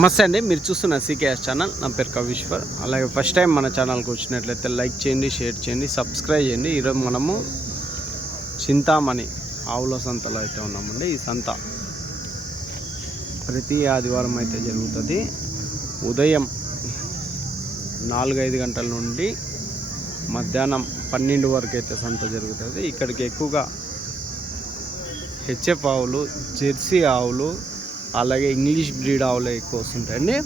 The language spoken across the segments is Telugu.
నమస్తే అండి, మీరు చూస్తున్న సీకేఎస్ ఛానల్. నా పేరు కవీశ్వర్. అలాగే ఫస్ట్ టైం మన ఛానల్కి వచ్చినట్లయితే లైక్ చేయండి, షేర్ చేయండి, సబ్స్క్రైబ్ చేయండి. ఈరోజు మనము చింతామణి ఆవుల సంతలో అయితే ఉన్నామండి. ఈ సంత ప్రతి ఆదివారం అయితే జరుగుతుంది. ఉదయం 4-5 గంటల నుండి మధ్యాహ్నం 12 వరకు అయితే సంత జరుగుతుంది. ఇక్కడికి ఎక్కువగా హెచ్ఎఫ్ ఆవులు, జెర్సీ ఆవులు, అలాగే ఇంగ్లీష్ బ్రీడ్ ఆవులు ఎక్కువ వస్తుంటాయండి.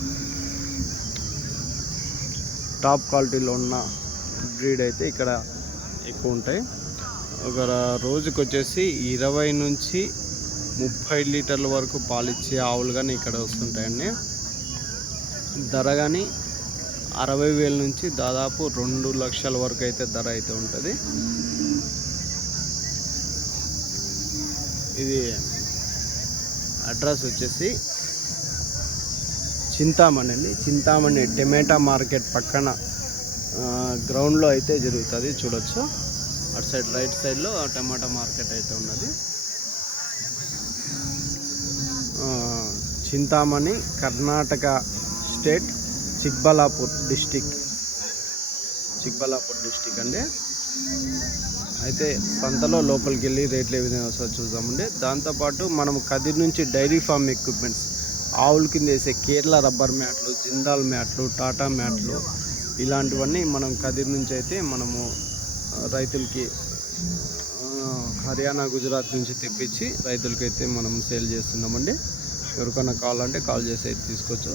టాప్ క్వాలిటీలో ఉన్న బ్రీడ్ అయితే ఇక్కడ ఎక్కువ ఉంటాయి. ఒక రోజుకి వచ్చేసి 20 నుంచి 30 లీటర్ల వరకు పాలిచ్చే ఆవులు కానీ ఇక్కడ వస్తుంటాయండి. ధర కానీ 60,000 నుంచి దాదాపు 2 లక్షల వరకు అయితే ధర అయితే ఉంటుంది. ఇది అడ్రస్ వచ్చేసి చింతామణి అండి. చింతామణి టమాటా మార్కెట్ పక్కన గ్రౌండ్లో అయితే జరుగుతుంది. చూడొచ్చు, అటు సైడ్ రైట్ సైడ్లో టమాటా మార్కెట్ అయితే ఉన్నది. చింతామణి కర్ణాటక స్టేట్, చిక్బల్లాపూర్ డిస్టిక్ అండి. అయితే సంతలో లోపలికి వెళ్ళి రేట్లు ఏ విధంగా వస్తుందో చూద్దామండి. దాంతోపాటు మనం కదిరి నుంచి డైరీ ఫామ్ ఎక్విప్మెంట్స్, ఆవుల కింద వేసే కేరళ రబ్బర్ మ్యాట్లు, జిందాల్ మ్యాట్లు, టాటా మ్యాట్లు, ఇలాంటివన్నీ మనం కదిరి నుంచి అయితే మనము రైతులకి హర్యానా, గుజరాత్ నుంచి తెప్పించి రైతులకైతే మనం సేల్ చేస్తున్నామండి. ఎవరికైనా కావాలంటే కాల్ చేసి అయితే తీసుకోవచ్చు.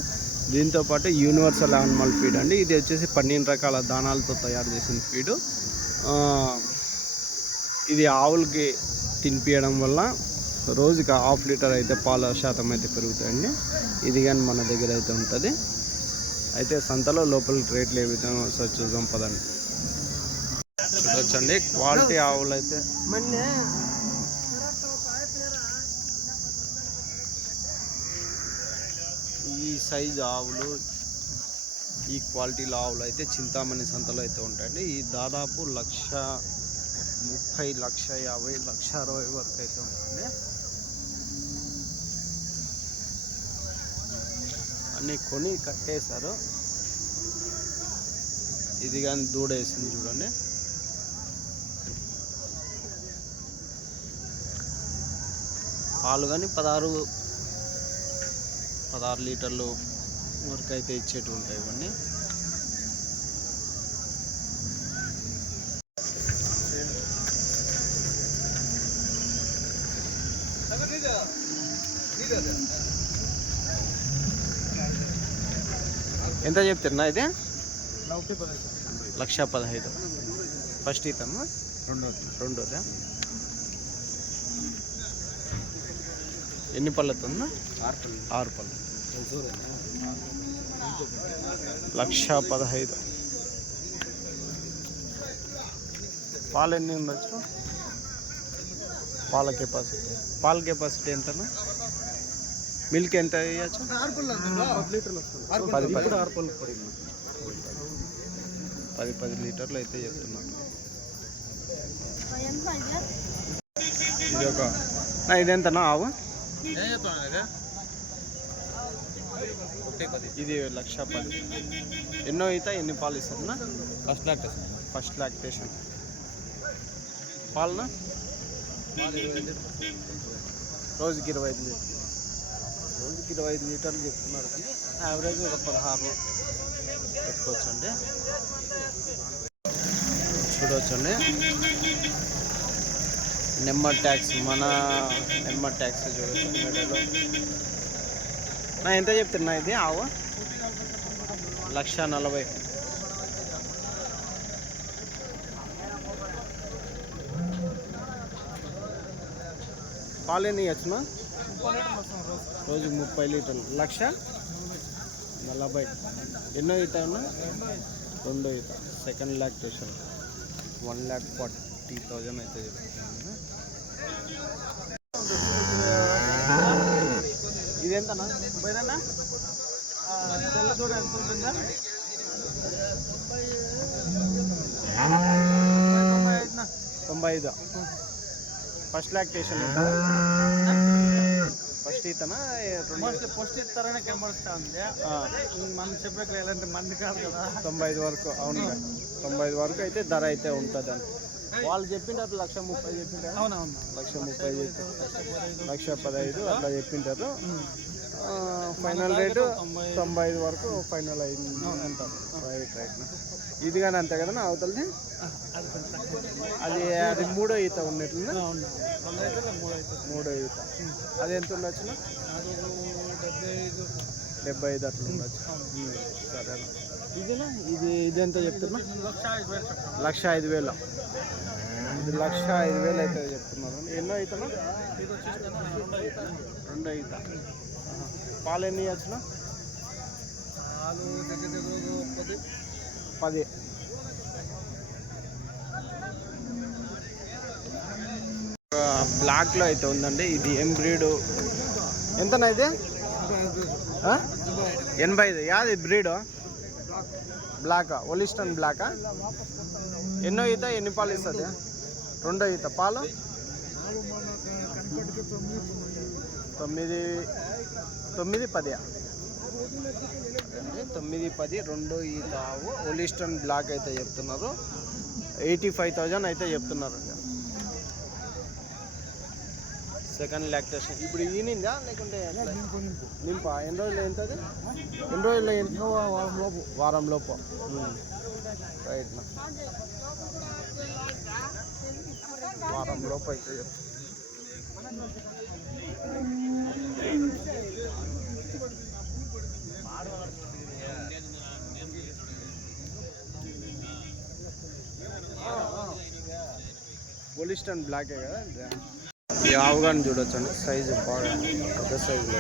దీంతోపాటు యూనివర్సల్ యానిమల్ ఫీడ్ అండి. ఇది వచ్చేసి 12 రకాల దానాలతో తయారు చేసిన ఫీడు. ఇది ఆవులకి తినిపించడం వల్ల రోజుకి 1/2 లీటర్ అయితే పాల శాతం అయితే పెరుగుతాయండి. ఇది కానీ మన దగ్గర అయితే ఉంటుంది. అయితే సంతలో లోపలికి రేట్లు ఏ విధంగా వస్తాయో చూద్దాం పదండి. చూడొచ్చండి, క్వాలిటీ ఆవులు అయితే ఈ సైజు ఆవులు, ఈ క్వాలిటీలో ఆవులు అయితే చింతామణి సంతలో అయితే ఉంటాయండి. ఈ దాదాపు 1,30,000, 1,50,000, 1,60,000 వరకు అయితే ఉంటుంది. అన్నీ కొని కట్టేశారు. ఇది కానీ దూడేసింది చూడండి. పాలు కానీ 16 లీటర్లు వరకు అయితే ఇచ్చేటివి ఉంటాయి ఇవన్నీ. ఎంత చెప్తున్నా ఇది? 1,15,000. ఫస్ట్ ఈతమ్మా, రెండోదా? ఎన్ని పళ్ళతో ఉందా? 6 పళ్ళు. 1,15,000. పాలు ఎన్ని ఉండొచ్చు? పాల కెపాసిటీ ఎంతనా? మిల్క్ ఎంత వేయచ్చు? 10 లీటర్లు అయితే చెప్తున్నాను. ఇది ఒక ఇదెంతనా ఆవు? ఇది 1,10,000. ఎన్నో అయితే ఎన్ని పాలు ఇస్తుందా? First lactation. పాలన రోజుకి 25 లీటర్లు చెప్తున్నారు, కానీ యావరేజ్ ఒక 16 పెట్టుకోవచ్చండి. చూడవచ్చండి, నెంబర్ ట్యాక్స్, మన నెంబర్ ట్యాక్స్ చూడవచ్చు. నా ఎంత చెప్తున్నా ఇది ఆవు? 1,40,000. పాలు ఎన్ని ఇవ్వచ్చునా? రోజుకి 30 లీటర్లు. 1,40,000. ఎన్నో ఈత ఉన్నా? రెండో ఈత. సెకండ్ లాక్టేషన్ 1,40,000 అయితే చెప్తున్నాను. ఇదెంతనా? 90 తెల్ల దూడ ఎంత ఉంటుందా? 95. ఫస్ట్ లాక్టేషన్ ఫస్ట్ ఈతనా ఫస్ట్ ఇస్తారనే కనబడుతా ఉంది. మనం చెప్పేట్లు ఎలాంటి మంది కాదు కదా. 95 వరకు. అవును, 95 వరకు అయితే ధర అయితే ఉంటుంది అని వాళ్ళు చెప్పింటారు. 1,30,000 చెప్పింటారు. అవునవును, 1,30,000 1,15,000 అట్లా చెప్పింటారు. ఫైనల్ రేటు 95 వరకు ఫైనల్ అయింది అంటారు. రైట్. ఇది కానీ అంతే కదా అవతలది. అది మూడో ఈత ఉన్నట్లు. మూడో ఈత అది ఎంత ఉండొచ్చు? 75 అట్లా ఉండొచ్చు. సరేనా. ఇది ఎంత చెప్తున్నా? 1,05,000. ఇది 1,05,000 అయితే చెప్తున్నారు. ఎన్నో ఈతనా? రెండో ఈత. పాలు ఎన్ని ఇవ్వచ్చునా? 10. బ్లాక్లో అయితే ఉందండి. ఇది ఏం బ్రీడు? ఎంతనా ఇది? 85. యాది బ్రీడు? బ్లాకా, ఒలిస్టన్ బ్లాకా. ఎన్నో ఈత, ఎన్ని పాలు ఇస్తుంది? రెండో ఈత. పాలు 9, 10. 9-10 రెండో ఈత ఆవు. ఒలిస్టన్ బ్లాక్ అయితే చెప్తున్నారు. 85,000 అయితే చెప్తున్నారు. సెకండ్ లాక్టేషన్ ఇప్పుడు ఈనిందా లేకుంటే నింపా? ఎన్ని రోజులు ఏంటది? ఎన్ని రోజులు? వారం లోపు. రైట్. వారం లోపు అయితే పోలిస్టన్ బ్లాకే కదా. ఈ ఆవుగాని చూడొచ్చండి, సైజు బాగా పెద్ద సైజులో.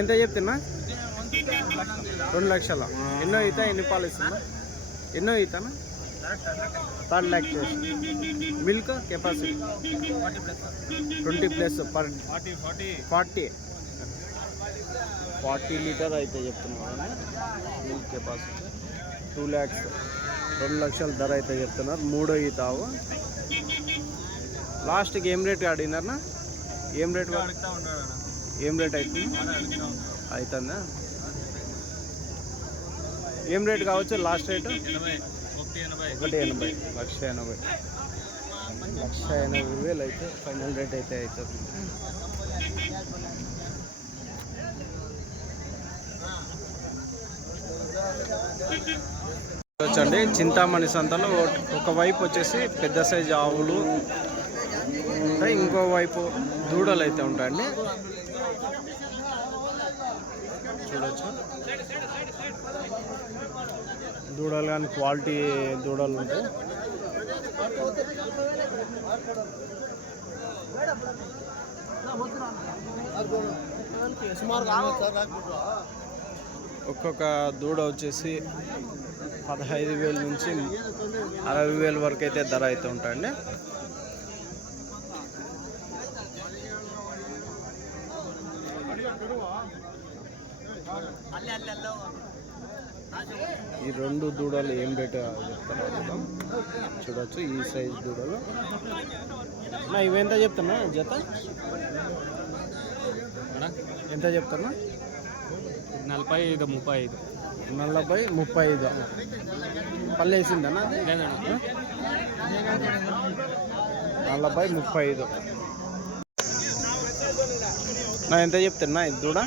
ఎంత చెప్తున్నా? 2 లక్షల. ఎన్నో ఈత, ఎన్ని పాలు ఇస్తున్నా? ఎన్నో ఈతనా? 3rd lactation. Milk capacity 20+ per 40 litre అయితే చెప్తున్నారు. మిల్క్ కెపాసిటీ 2 lakhs, 2 లక్షల ధర అయితే చెప్తున్నారు. మూడో ఈత ఆవు. లాస్ట్కి ఏం రేట్ అడిగినారనా? ఏం రేట్ అవుతుంది? అవుతుందా? ఏం రేట్ కావచ్చు లాస్ట్ రేటు? 1,80,000. 1,80,000 అయితే ఫైనల్ రేట్ అయితే అవుతుంది. వచ్చండి చింతామణి సంతలో ఒకవైపు వచ్చేసి పెద్ద సైజు ఆవులు ఉంటాయి, ఇంకో వైపు దూడలు అయితే ఉంటాయండి. చూడొచ్చు దూడలు కానీ క్వాలిటీ దూడలు ఉంటాయి. ఒక్కొక్క దూడ వచ్చేసి 15,000 నుంచి 60,000 వరకు అయితే ధర అయితే ఉంటాయండి. ఈ 2 దూడలు ఏం రేటు చెప్తాను చూడొచ్చు. ఈ సైజు దూడలు ఇవెంత చెప్తున్నా జత? ఎంత చెప్తున్నా? 40-35. 40-35. పళ్ళు వేసిందన్నా? 40-35. ఎంత చెప్తున్నా ఇది దూడ?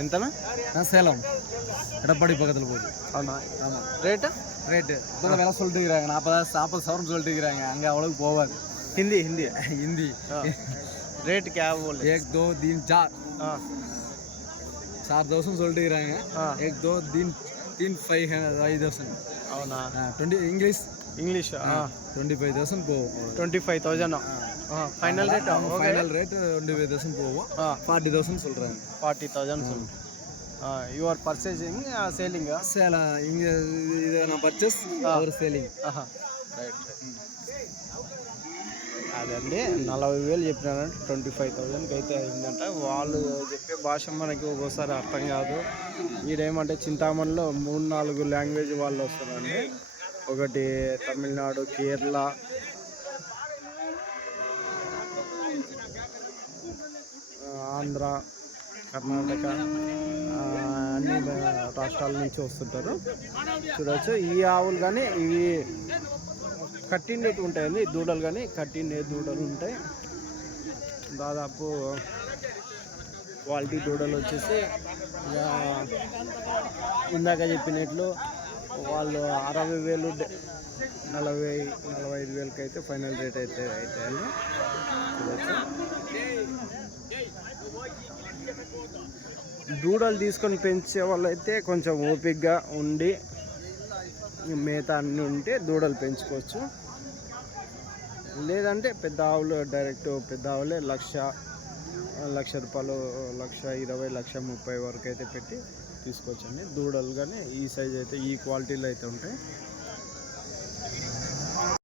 ఎంతనా? சேலம் எடப்பாடி பக்கத்தில் போகுது. అవునా? ரேட்டு இப்போ விலை சொல்லிட்டு இருக்கிறாங்க. 40,000 சொல்லிட்டு இருக்கிறாங்க. அங்கே அவ்வளோக்கு போகாது. हिंदी रेट क्या बोल? 1 2 3 4. 4,000 சொல்லிட்டு இருக்கிறாங்க. 1 2 3 5,000. అవునా? 20 ఇంగ్లీష్ 25,000 போகும். 25,000 ஃபைனல் ரேட்? ஃபைனல் ரேட் 25,000 போகும். 40,000 சொல்கிறாங்க. 40,000 சொல்லுங்க. Your purchasing selling? இங்கே இதை நான் பர்ச்சேஸ், அவர் సేలింగ్. రైట్. అదండి 40,000 చెప్పినారంటే 25,000కి అయితే అయిందంట. వాళ్ళు చెప్పే భాష మనకి ఒక్కోసారి అర్థం కాదు. ఈడేమంటే చింతామణిలో 3-4 లాంగ్వేజ్ వాళ్ళు వస్తారండి. ఒకటి తమిళనాడు, కేరళ, ఆంధ్ర, కర్ణాటక అన్ని రాష్ట్రాల నుంచి వస్తుంటారు. చూడవచ్చు ఈ ఆవులు కానీ ఇవి కట్టిండేవి ఉంటాయండి, దూడలు కానీ కట్టిండే దూడలు ఉంటాయి. దాదాపు క్వాలిటీ దూడలు వచ్చేసి ఇందాక చెప్పినట్లు వాళ్ళు 60,000 45,000 అయితే ఫైనల్ రేట్ అయితే అవుతాయండి. చూడవచ్చు దూడలు తీసుకొని పెంచే వాళ్ళు అయితే కొంచెం ఓపికగా ఉండి మేత అన్నీ ఉంటే దూడలు పెంచుకోవచ్చు. లేదంటే పెద్ద ఆవులు డైరెక్ట్ పెద్ద ఆవులే 1,00,000 రూపాయలు, 1,20,000, 1,30,000 వరకు అయితే పెట్టి తీసుకోవచ్చండి. దూడలు కానీ ఈ సైజ్ అయితే ఈ క్వాలిటీలో అయితే ఉంటాయి.